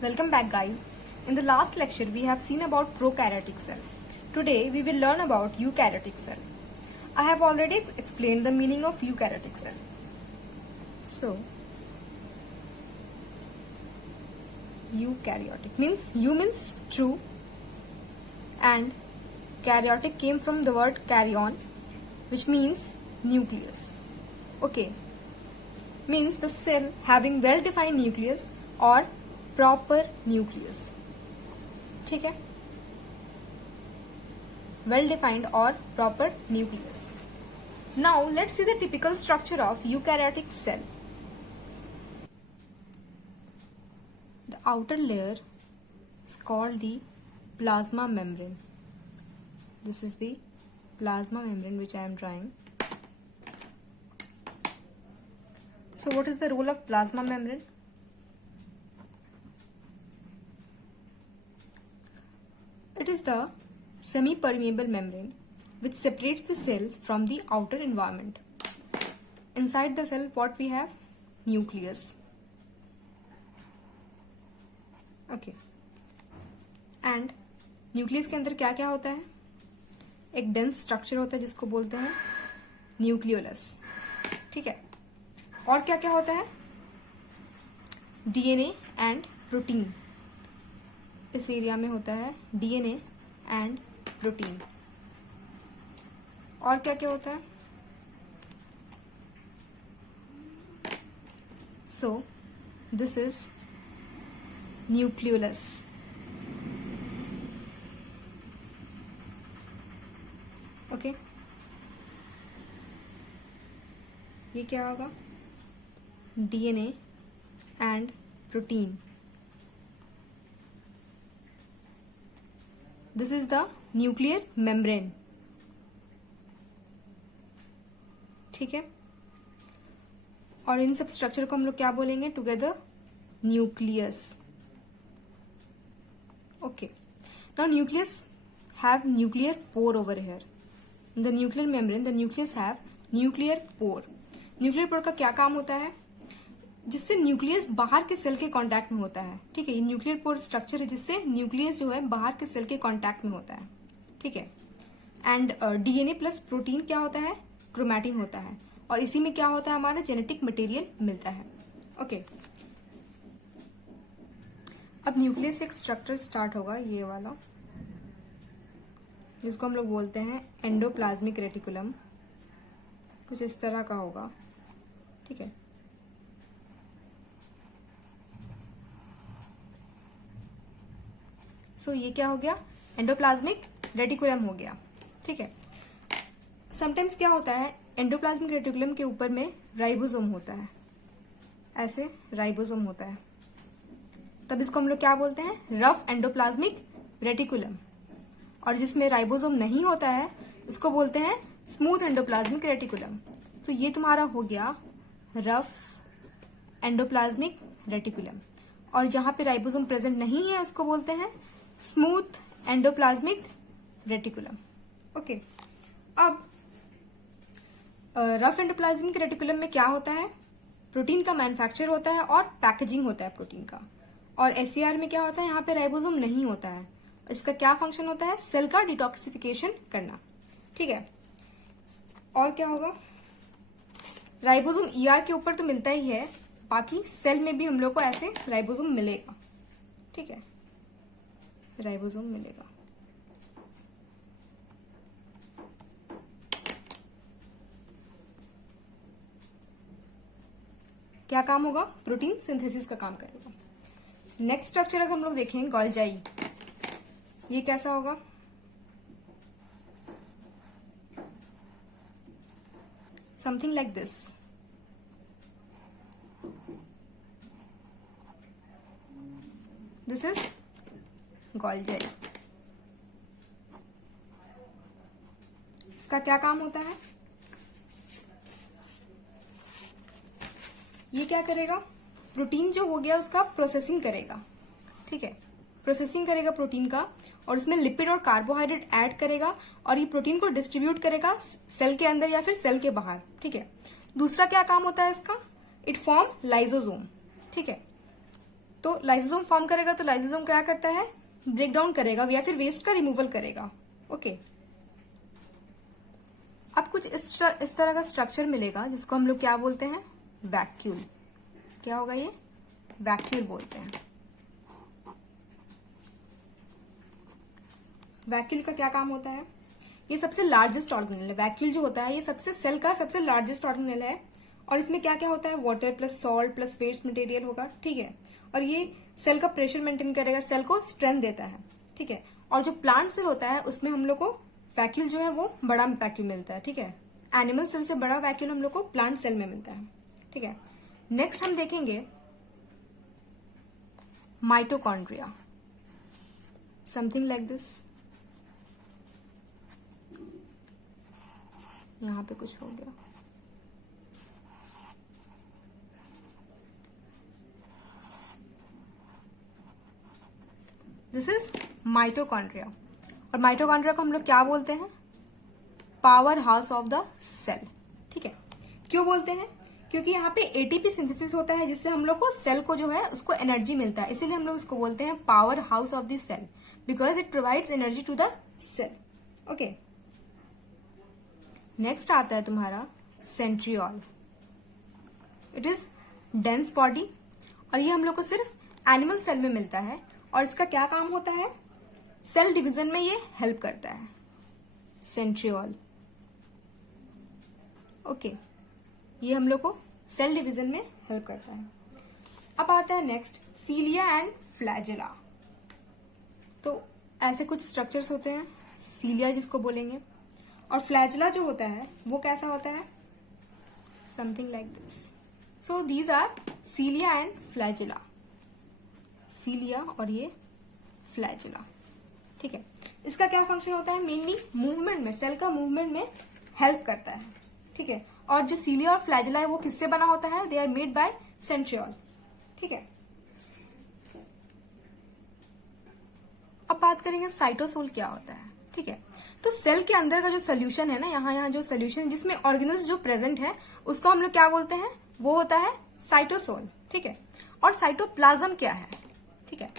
Welcome back, guys. In the last lecture we have seen about prokaryotic cell. Today we will learn about eukaryotic cell. I have already explained the meaning of eukaryotic cell. So eukaryotic means true, and karyotic came from the word karyon, which means nucleus. Okay, means the cell having well defined nucleus or proper nucleus. ठीक है, well defined or proper nucleus. Now let's see the typical structure of eukaryotic cell. The outer layer is called the plasma membrane. This is the plasma membrane which I am drawing. So what is the role of plasma membrane? It is the semi-permeable membrane which separates the cell from the outer environment. Inside the cell what we have? Nucleus. Okay. And nucleus के अंदर क्या क्या होता है? एक dense structure होता है जिसको बोलते हैं न्यूक्लियोलस. ठीक है. और क्या क्या होता है? DNA and protein. इस एरिया में होता है डीएनए एंड प्रोटीन. और क्या क्या होता है? So this is nucleolus. Okay, ये क्या होगा? DNA and protein. This is the nuclear membrane. ठीक है. और इन सब स्ट्रक्चर को हम लोग क्या बोलेंगे together? Nucleus. Okay. Now nucleus have nuclear pore over here. In the nuclear membrane, the nucleus have nuclear pore. Nuclear pore का क्या काम होता है? जिससे न्यूक्लियस बाहर के सेल के कांटेक्ट में होता है. ठीक है, ये न्यूक्लियर पोर स्ट्रक्चर है जिससे न्यूक्लियस जो है बाहर के सेल के कांटेक्ट में होता है. ठीक है. एंड डीएनए प्लस प्रोटीन क्या होता है? क्रोमैटिन होता है. और इसी में क्या होता है? हमारा जेनेटिक मटेरियल मिलता है. ओके. अब न्यूक्लियस से एक स्ट्रक्चर स्टार्ट होगा, ये वाला, जिसको हम लोग बोलते हैं एंडोप्लाज्मिक रेटिकुलम. कुछ इस तरह का होगा. ठीक है. सो ये क्या हो गया? एंडोप्लाज्मिक रेटिकुलम हो गया. ठीक है. समटाइम्स क्या होता है? एंडोप्लाज्मिक रेटिकुलम के ऊपर में राइबोसोम होता है. ऐसे राइबोसोम होता है, तब इसको हम लोग क्या बोलते हैं? Rough endoplasmic reticulum. और जिसमें राइबोसोम नहीं होता है इसको बोलते हैं स्मूथ एंडोप्लाज्मिक रेटिकुलम. तो ये तुम्हारा हो गया रफ एंडोप्लाज्मिक रेटिकुलम. और जहां पे राइबोसोम प्रेजेंट नहीं है उसको बोलते हैं स्मूथ एंडोप्लाज्मिक रेटिकुलम. ओके. अब रफ एंडोप्लाज्मिक रेटिकुलम में क्या होता है? प्रोटीन का मैन्युफैक्चर होता है और पैकेजिंग होता है प्रोटीन का. और एससीआर में क्या होता है? यहाँ पे राइबोसोम नहीं होता है. इसका क्या फंक्शन होता है? सेल का डिटॉक्सिफिकेशन करना. ठीक है. और क्या होगा? राइबोसोम ईआर के ऊपर तो मिलता ही है, बाकी सेल में भी हम लोग को ऐसे राइबोसोम मिलेगा. ठीक है, राइबोसोम मिलेगा. क्या काम होगा? प्रोटीन सिंथेसिस का काम करेगा. नेक्स्ट स्ट्रक्चर अगर हम लोग देखें गोल्जाई, ये कैसा होगा? Something like this. This is Golgi. इसका क्या काम होता है? ये क्या करेगा? प्रोटीन जो हो गया उसका प्रोसेसिंग करेगा. ठीक है, प्रोसेसिंग करेगा प्रोटीन का, और इसमें लिपिड और कार्बोहाइड्रेट ऐड करेगा और ये प्रोटीन को डिस्ट्रीब्यूट करेगा सेल के अंदर या फिर सेल के बाहर. ठीक है. दूसरा क्या काम होता है इसका? It form lysosome. ठीक है. तो लाइसोसोम फॉर्म करेगा, तो लाइसोसोम क्या करता है, ब्रेक डाउन करेगा या फिर वेस्ट का रिमूवल करेगा। ओके, अब कुछ इस तरह का स्ट्रक्चर मिलेगा जिसको हम लोग क्या बोलते हैं, वैक्यूल। क्या होगा ये, वैक्यूल बोलते हैं। वैक्यूल का क्या काम होता है, ये सबसे लार्जेस्ट ऑर्गेनेल है। वैक्यूल जो होता है ये सबसे सेल का सबसे लार्जेस्ट ऑर्गेनेल है, और इसमें क्या क्या होता है, water plus salt plus waste material होगा, ठीक है। और ये सेल का प्रेशर मेंटेन करेगा, सेल को स्ट्रेंथ देता है, ठीक है। और जो प्लांट सेल होता है उसमें हम लोग को वैक्यूल जो है वो बड़ा वैक्यूल मिलता है, ठीक है। एनिमल सेल से बड़ा वैक्यूल हम लोग को प्लांट सेल में मिलता है, ठीक है। नेक्स्ट हम देखेंगे माइटोकॉन्ड्रिया, समथिंग लाइक दिस। यहां पे कुछ हो गया, दिस इज माइटोकॉन्ड्रिया। और माइटोकॉन्ड्रिया को हम लोग क्या बोलते हैं, powerhouse of the cell, ठीक है। क्यों बोलते हैं, क्योंकि यहाँ पे एटीपी सिंथेसिस होता है जिससे हम लोग को सेल को जो है उसको एनर्जी मिलता है, इसीलिए हम लोग इसको बोलते हैं powerhouse of the cell, because it provides energy to the cell. Okay, next आता है तुम्हारा centriole. It is dense body, और ये हम लोग को सिर्फ एनिमल सेल में मिलता है, और इसका क्या काम होता है, सेल डिवीजन में ये हेल्प करता है, सेंट्रियोल। ओके, ये हम लोग को सेल डिवीजन में हेल्प करता है। अब आता है नेक्स्ट सीलिया एंड फ्लैजेला। तो ऐसे कुछ स्ट्रक्चर्स होते हैं, सीलिया जिसको बोलेंगे, और फ्लैजेला जो होता है वो कैसा होता है, something like this. So these are cilia and flagella, cilia और ये फ्लैजेला, ठीक है। इसका क्या फंक्शन होता है, मेनली मूवमेंट में, सेल का मूवमेंट में हेल्प करता है, ठीक है। और जो सीलिया और फ्लैजेला है वो किससे बना होता है, they are made by centriole, ठीक है। अब बात करेंगे साइटोसोल क्या होता है, ठीक है। तो सेल के अंदर का जो सोल्यूशन है ना, यहाँ जो सोल्यूशन जिसमें ऑर्गेनल्स जो प्रेजेंट है उसको हम लोग क्या बोलते हैं, वो होता है साइटोसोल, ठीक है। और साइटोप्लाज्म क्या है, ठीक है।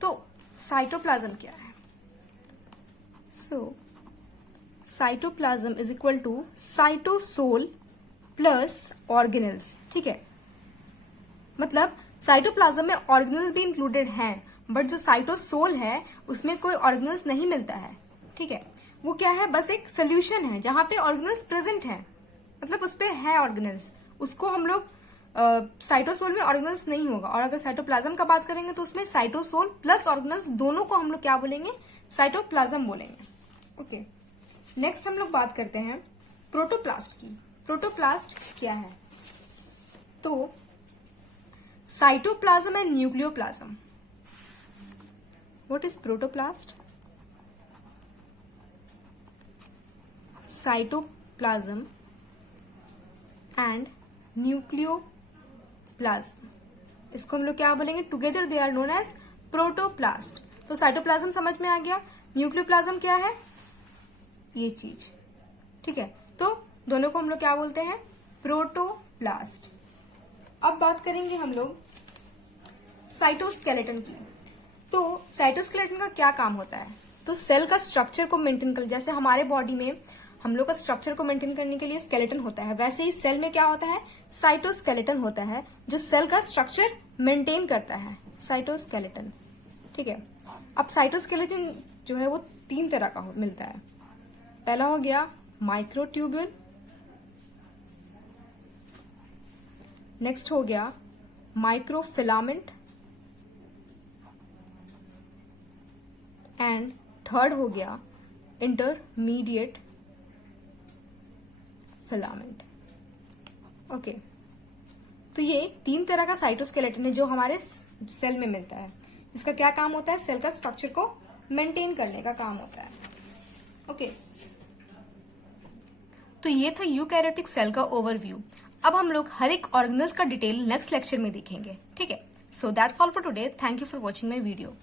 तो साइटोप्लाज्म क्या है, so cytoplasm is equal to cytosol plus organelles, ठीक है। मतलब साइटोप्लाज्म में ऑर्गेनल्स भी इंक्लूडेड हैं, बट जो साइटोसोल है उसमें कोई ऑर्गेनल्स नहीं मिलता है, ठीक है। वो क्या है, बस एक सोल्यूशन है जहां पे ऑर्गेनल्स प्रेजेंट हैं, मतलब उस पे है ऑर्गेनल्स, उसको हम लोग साइटोसोल में ऑर्गेनल्स नहीं होगा। और अगर साइटोप्लाज्म का बात करेंगे तो उसमें साइटोसोल प्लस ऑर्गेनल्स दोनों को हम लोग क्या बोलेंगे, साइटोप्लाज्म बोलेंगे। ओके, नेक्स्ट हम लोग बात करते हैं प्रोटोप्लास्ट की। प्रोटोप्लास्ट क्या है, तो cytoplasm and nucleoplasm. What is protoplast, cytoplasm and nucleoplasm, इसको हम लोग क्या बोलेंगे, together they are known as protoplast. तो साइटोप्लाज्म समझ में आ गया, न्यूक्लियोप्लाज्म क्या है, ये चीज, ठीक है। तो दोनों को हम लोग क्या बोलते हैं, प्रोटोप्लास्ट। अब बात करेंगे हम लोग साइटोस्केलेटन की। तो साइटोस्केलेटन का क्या काम होता है, तो सेल का स्ट्रक्चर को मेंटेन कर, जैसे हमारे बॉडी में हम लोग का स्ट्रक्चर को मेंटेन करने के लिए स्केलेटन होता है, वैसे ही सेल में क्या होता है, साइटोस्केलेटन होता है जो सेल का स्ट्रक्चर मेंटेन करता है, साइटोस्केलेटन, ठीक है। अब साइटोस्केलेटन जो है वो 3 तरह का मिलता है। पहला हो गया माइक्रोट्यूब्यूल, नेक्स्ट हो गया माइक्रोफिलामेंट, एंड थर्ड हो गया इंटरमीडिएट फिलामेंट। ओके, तो ये 3 तरह का साइटोस्केलेटन है जो हमारे सेल में मिलता है, इसका क्या काम होता है, सेल का स्ट्रक्चर को मेंटेन करने का काम होता है। ओके, तो ये था यूकैरियोटिक सेल का ओवरव्यू। अब हम लोग हर एक ऑर्गेनल्स का डिटेल नेक्स्ट लेक्चर में देखेंगे, ठीक है। So that's all for today, thank you for watching my video.